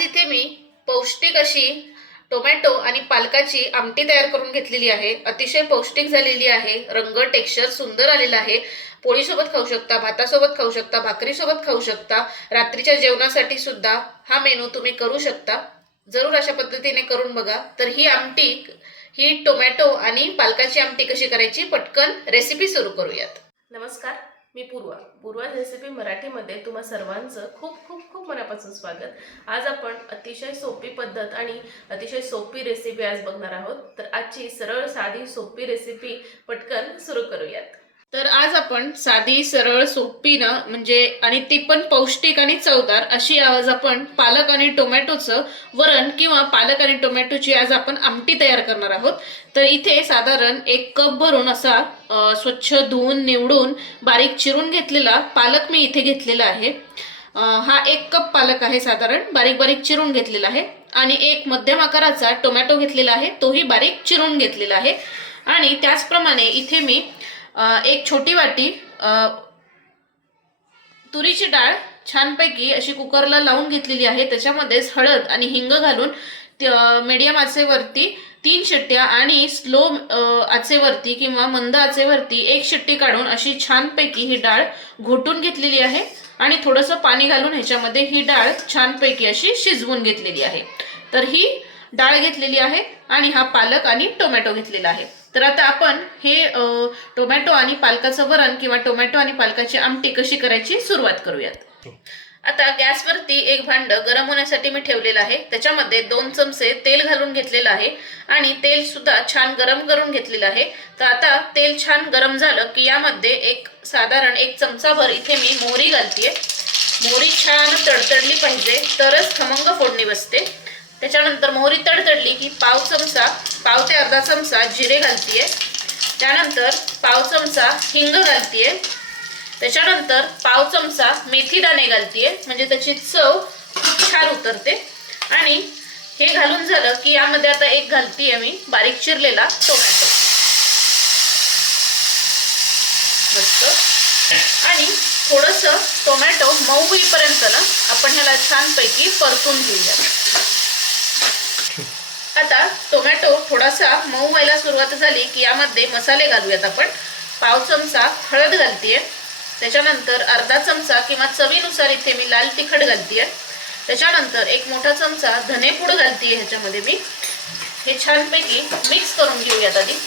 आज इथे मी पौष्टिक अशी टोमॅटो आणि पालकाची आमटी तयार करून घेतलेली आहे. अतिशय पौष्टिक झालेली आहे. रंग टेक्स्चर सुंदर आलेला आहे. पोळीसोबत खाऊ शकता भातासोबत खाऊ शकता भाकरीसोबत खाऊ शकता रात्रीच्या जेवणासाठी सुद्धा हा मेनू तुम्ही करू शकता. जरूर अशा पद्धतीने करून बघा. तर ही आमटी ही टोमॅटो आणि पालकाची आमटी कशी करायची पटकन रेसिपी सुरू करूयात. नमस्कार. मी पूर्वा. पूर्वा रेसिपी मराठीमध्ये तुम्हा सर्वांचं खूप खूप खूप मनापासून स्वागत. आज आपण अतिशय सोपी पद्धत आणि अतिशय सोपी रेसिपी आज बघणार आहोत. तर आजची सरळ साधी सोपी रेसिपी पटकन सुरू करूयात. तर आज आपण साधी सरळ सोपी ना म्हणजे आणि ती पण पौष्टिक आणि चवदार अशी आज आपण पालक आणि टोमॅटोचं वरण किंवा पालक आणि टोमॅटोची आज आपण आमटी तयार करणार आहोत. तर इथे साधारण एक कप भरून असा स्वच्छ धुवून निवडून बारीक चिरून घेतलेला पालक मी इथे घेतलेला आहे. हा एक कप पालक आहे साधारण बारीक बारीक चिरून घेतलेला आहे. आणि एक मध्यम आकाराचा टोमॅटो घेतलेला आहे तोही बारीक चिरून घेतलेला आहे. आणि त्याचप्रमाणे इथे मी एक छोटी वाटी तुरीची डाळ छानपैकी अशी कुकरला लावून घेतलेली आहे. त्याच्यामध्येच हळद आणि हिंग घालून मीडियम आचेवरती तीन शिट्ट्या आणि स्लो आचेवरती किंवा मंद आचेवरती एक शिट्टी काढून अशी छानपैकी ही डाळ घोटून घेतलेली आहे. आणि थोडंसं पाणी घालून ह्याच्यामध्ये ही डाळ छानपैकी अशी शिजवून घेतलेली आहे. तर ही डाळ घेतलेली आहे आणि हा पालक आणि टोमॅटो घेतलेला आहे. तर आता आपण हे टोमॅटो आणि पालकाचं वरण किंवा टोमॅटो आणि पालकाची आमटी कशी करायची सुरुवात करूयात. आता गॅसवरती एक भांड गरम होण्यासाठी मी ठेवलेलं आहे. त्याच्यामध्ये दोन चमचे तेल घालून घेतलेलं आहे आणि तेल सुद्धा छान गरम करून घेतलेलं आहे. तर आता तेल छान गरम झालं की यामध्ये एक साधारण एक चमचाभर इथे मी मोहरी घालतीये. मोहरी छान तडतडली पाहिजे तरच खमंग फोडणी बसते. त्याच्यानंतर मोहरी तडतडली की पाव चमचा पाव ते अर्धा चमचा जिरे घालतीये. त्यानंतर पाव चमचा हिंग घालतीये. त्याच्यानंतर पाव चमचा मेथी दाणे घालतीये. म्हणजे त्याची चव खूप छान उतरते. आणि हे घालून झालं की यामध्ये आता एक घालतीये मी बारीक चिरलेला टोमॅटो. मस्त. आणि थोडस टोमॅटो मऊ होईपर्यंत ना आपण ह्याला छानपैकी परतून घेऊया आता टोमॅटो थोडासा मऊ व्हायला सुरुवात झाली की यामध्ये मसाले घालूयात आपण. पाव चमचा हळद घालतीये. त्याच्यानंतर अर्धा चमचा किंवा चवीनुसार इथे मी लाल तिखट घालतीये. त्याच्यानंतर एक मोठा चमचा धनेपूड घालतीये ह्याच्यामध्ये मी. हे छानपैकी मिक्स करून घेऊयात आधी.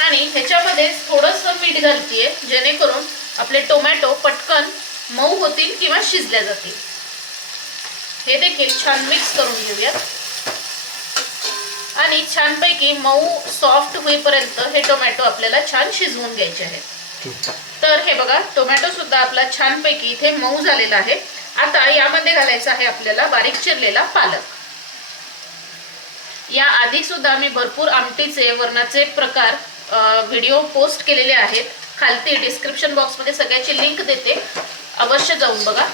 आणि ह्याच्यामध्ये थोडंसं मीठ घालतीये जेणेकरून आपले टोमॅटो पटकन मऊ होतील किंवा शिजल्या जातील. हे देखील छान मिक्स करून घेऊयात. आणि छानपैकी मऊ सॉफ्ट होईपर्यंत हे टोमॅटो आपल्याला छान शिजवून घ्यायचे आहेत. तर हे बघा टोमॅटो सुद्धा आपला छानपैकी इथे मऊ झालेला आहे. आता यामध्ये घालायचा आहे आपल्याला बारीक चिरलेला पालक. या आधी सुद्धा मी भरपूर आमटीचे वरणाचे प्रकार व्हिडिओ पोस्ट केलेले आहेत. खालती डिस्क्रिप्शन बॉक्समध्ये सगळ्याची लिंक देते. अवश्य जाऊन बघा.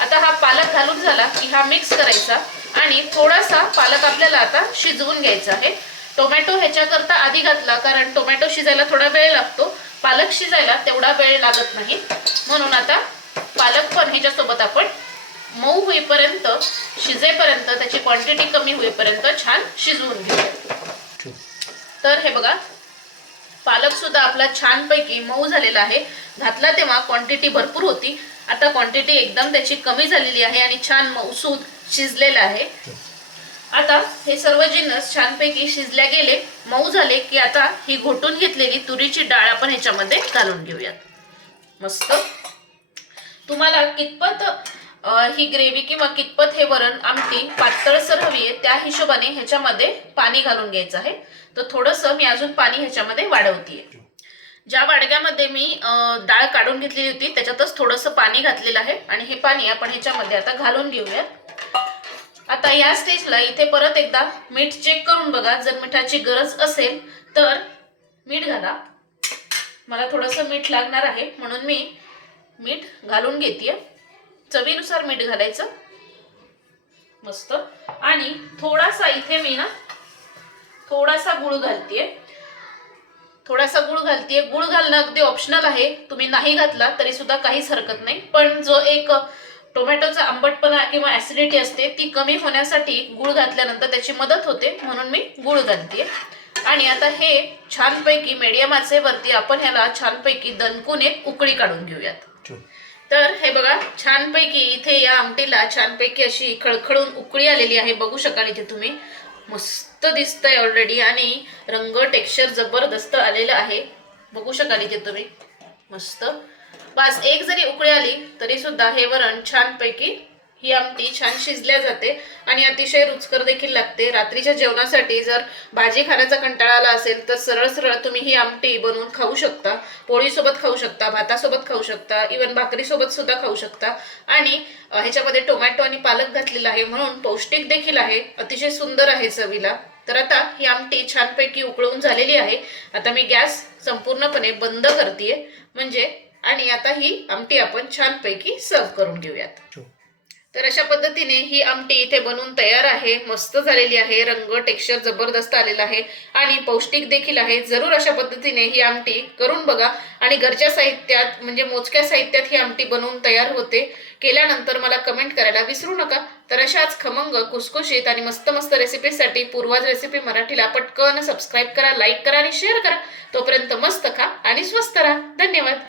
आता हा पालक घालून झाला की हा मिक्स करायचा आणि थोडासा पालक आपल्याला आता शिजवून घ्यायचा आहे. टोमॅटो ह्याच्याकरता आधी घातला कारण टोमॅटो शिजायला थोडा वेळ लागतो. पालक शिजायला तेवढा वेळ लागत नाही. म्हणून आता पालक पण ह्याच्यासोबत आपण मऊ होईपर्यंत शिजेपर्यंत त्याची क्वांटिटी कमी होईपर्यंत छान शिजवून घेऊया. तर हे बघा पालक सुद्धा आपला छानपैकी मऊ झालेला आहे. घातला तेव्हा क्वांटिटी भरपूर होती. आता क्वांटिटी एकदम त्याची कमी झालेली आहे आणि छान मऊसूद शिजलेला आहे. आता हे सर्व जिन्नस छानपैकी शिजल्या गेले मऊ झाले की आता ही घोटून घेतलेली तुरीची डाळ आपण ह्याच्यामध्ये घालून घेऊयात. मस्त. तुम्हाला कितपत ही ग्रेव्ही किंवा कितपत हे वरण आमटी पातळसर हवी आहे त्या हिशोबाने ह्याच्यामध्ये पाणी घालून घ्यायचं आहे. तर थोडंसं मी अजून पाणी ह्याच्यामध्ये वाढवतीये. ज्या वाडग्यामध्ये मी डाळ काढून घेतलेली होती त्याच्यातच थोडंसं पाणी घातलेलं आहे. आणि हे पाणी आपण ह्याच्यामध्ये आता घालून घेऊयात आता या स्टेजला इथे परत एकदा मीठ चेक करून बघा. जर मिठाची गरज असेल तर मीठ घाला. मला थोडंसं मीठ लागणार आहे म्हणून मी मीठ घालून घेते चवीनुसार मीठ घालायचं. मस्त. आणि थोडासा इथे मी ना थोडासा गुळ घालतेय. थोडासा गुळ घालतेय. गुळ घालणं अगदी ऑप्शनल आहे. तुम्ही नाही घातला तरी सुद्धा काहीच हरकत नाही. पण जो एक टोमॅटोचा आंबटपणा किंवा ऍसिडिटी असते ती कमी होण्यासाठी गुळ घातल्यानंतर त्याची मदत होते. म्हणून मी गुळ घालते आणि आता हे छानपैकी मीडियम आचेवरती आपण ह्याला छानपैकी दणकून एक उकळी काढून घेऊयात. तर हे बघा छानपैकी इथे या आमटीला छानपैकी अशी खळखळून उकळी आलेली आहे. बघू शकाल इथे तुम्ही. मस्त दिसतंय ऑलरेडी आणि रंग टेक्स्चर जबरदस्त आलेलं आहे. बघू शकाल इथे तुम्ही. मस्त. बस एक जरी उकळी आली तरी सुद्धा हे वरण छानपैकी ही आमटी छान शिजल्या जाते आणि अतिशय रुचकर देखील लागते. रात्रीच्या जेवणासाठी जर भाजी खाण्याचा कंटाळा आला असेल तर सरळ सरळ तुम्ही ही आमटी बनवून खाऊ शकता. पोळीसोबत खाऊ शकता भातासोबत खाऊ शकता इवन भाकरीसोबत सुद्धा खाऊ शकता. आणि ह्याच्यामध्ये टोमॅटो आणि पालक घातलेला आहे म्हणून पौष्टिक देखील आहे. अतिशय सुंदर आहे चवीला. तर आता ही आमटी छानपैकी उकळून झालेली आहे. आता मी गॅस संपूर्णपणे बंद करते म्हणजे आणि आता ही आमटी आपण छानपैकी सर्व करून घेऊयात. तर अशा पद्धतीने ही आमटी इथे बनवून तयार आहे मस्त झालेली आहे रंग टेक्स्चर जबरदस्त आलेला आहे आणि पौष्टिक देखील आहे. जरूर अशा पद्धतीने ही आमटी करून बघा आणि घरच्या साहित्यात म्हणजे मोजक्या साहित्यात ही आमटी बनवून तयार होते. केल्यानंतर मला कमेंट करायला विसरू नका. तर अशाच खमंग कुसकुशीत आणि मस्त मस्त रेसिपीसाठी पूर्वाज रेसिपी मराठीला पटकन सबस्क्राईब करा लाईक करा आणि शेअर करा. तोपर्यंत मस्त खा आणि स्वस्त राहा. धन्यवाद.